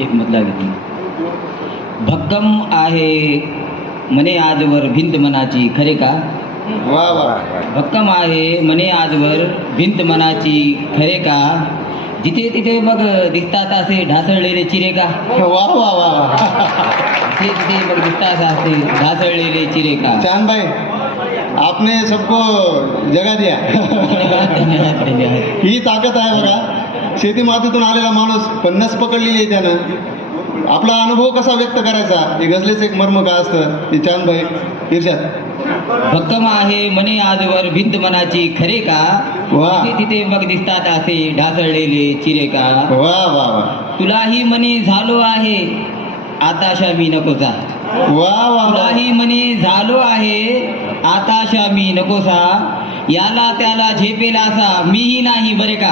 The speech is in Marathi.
एक मधला घेतली. भक्कम आहे मने आजवर भिंत मनाची खरे का. वा वा. भक्कम आहे मने आजवर भिंत मनाची खरे का. जिथे तिथे बघ दिसतात असे ढासळलेले चिरे का. वा वा वा वा. जिथे तिथे बघ दिसतात असे ढासळलेले चिरे का. चांद भाई, आपने सबको जगा दिया. धन्यवाद धन्यवाद. ही ताकद आहे बघा. शेती मातीतून आलेला माणूस पन्नास पकडलेली आहे त्यानं. आपला अनुभव कसा व्यक्त करायचा हे गझलेचं एक मर्म काय असतं ते चांद भाई इर्षाद. भक्कम आहे मने आजवर भिंत मनाची खरे का. वा. जिथे तिथे बघ दिसतात असे ढासळलेले चिरे का. वा वा वा. तुलाही मने झालो आहे आताशा मी नकोसा. वा वा वा. तुलाही मने झालो आहे आताशा मी नकोसा. याला त्याला झेपेल असा मीही नाही बरे का.